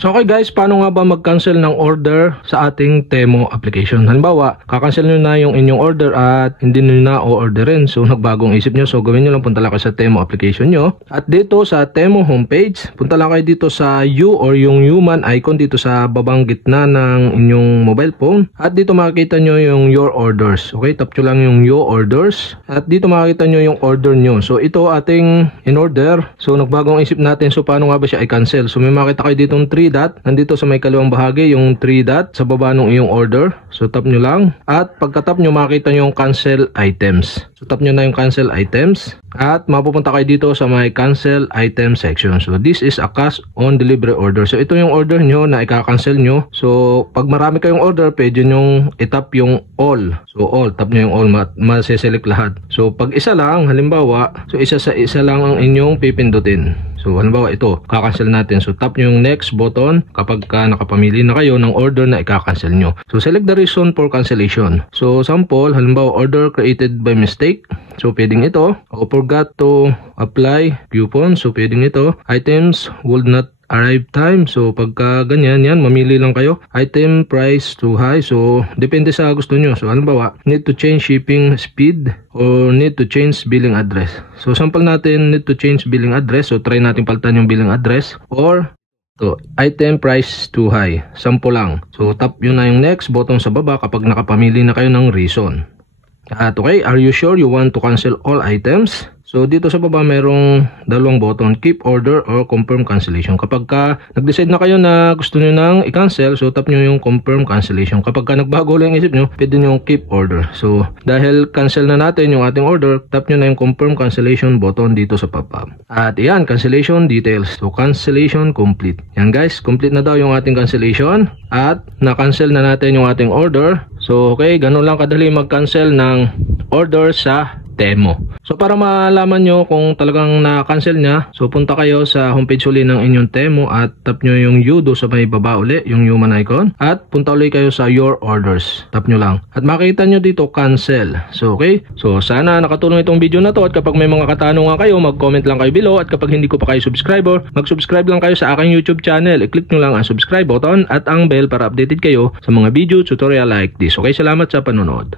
So okay guys, paano nga ba mag-cancel ng order sa ating Temu application? Halimbawa, kakancel nyo na yung inyong order at hindi nyo na o-orderin. So nagbagong isip nyo. So gawin nyo lang, punta lang kayo sa Temu application nyo. At dito sa Temu homepage, punta lang kayo dito sa U or yung human icon dito sa babang gitna ng inyong mobile phone. At dito makikita nyo yung your orders. Okay, tap nyo lang yung your orders. At dito makikita nyo yung order nyo. So ito ating in order. So nagbagong isip natin. So paano nga ba siya i-cancel? So may makita kayo ditong 3 dot, nandito sa may kaliwang bahagi yung 3 dot sa baba ng iyong order. So tap nyo lang at pagka-tap nyo makita nyo yung cancel items. So tap nyo na yung cancel items at mapupunta kayo dito sa may cancel item section. So this is a cash on delivery order. So ito yung order nyo na ika-cancel nyo. So pag marami kayong order, pwede nyo itap yung all. So all, tap nyo yung all, masiselect lahat. So pag isa lang, halimbawa, so isa lang ang inyong pipindutin. So halimbawa ito, kakancel natin. So tap nyo yung next button kapag nakapamili na kayo ng order na ikakancel nyo. So select the reason for cancellation. So sample, halimbawa order created by mistake. So pwedeng ito. O forgot to apply coupon. So pwedeng ito. Items would not arrive time. So pagka ganyan, yan, mamili lang kayo. Item price too high. So depende sa gusto nyo. So halimbawa, need to change shipping speed or need to change billing address. So sample natin, need to change billing address. So try natin palitan yung billing address or so, item price too high. Sample lang. So tap yun na yung next button sa baba kapag nakapamili na kayo ng reason. At okay, are you sure you want to cancel all items? So dito sa baba mayroong dalawang button, keep order or confirm cancellation. Kapag nag-decide na kayo na gusto nyo nang i-cancel, so tap nyo yung confirm cancellation. Kapag nagbago lang yung isip nyo, pwede nyo yung keep order. So dahil cancel na natin yung ating order, tap nyo na yung confirm cancellation button dito sa pop-up. At yan, cancellation details. So cancellation complete. Yan guys, complete na daw yung ating cancellation at na-cancel na natin yung ating order. So okay, ganun lang kadali mag-cancel ng order sa Temu. So para malaman nyo kung talagang na-cancel nya, so punta kayo sa homepage uli ng inyong Temu at tap nyo yung Yudo sa may baba uli, yung human icon. At punta uli kayo sa your orders. Tap nyo lang. At makikita nyo dito cancel. So okay. So sana nakatulong itong video na to at kapag may mga katanungan kayo, mag-comment lang kayo below. At kapag hindi ko pa kayo subscriber, mag-subscribe lang kayo sa aking YouTube channel. I-click nyo lang ang subscribe button at ang bell para updated kayo sa mga video tutorial like this. Okay, salamat sa panonood.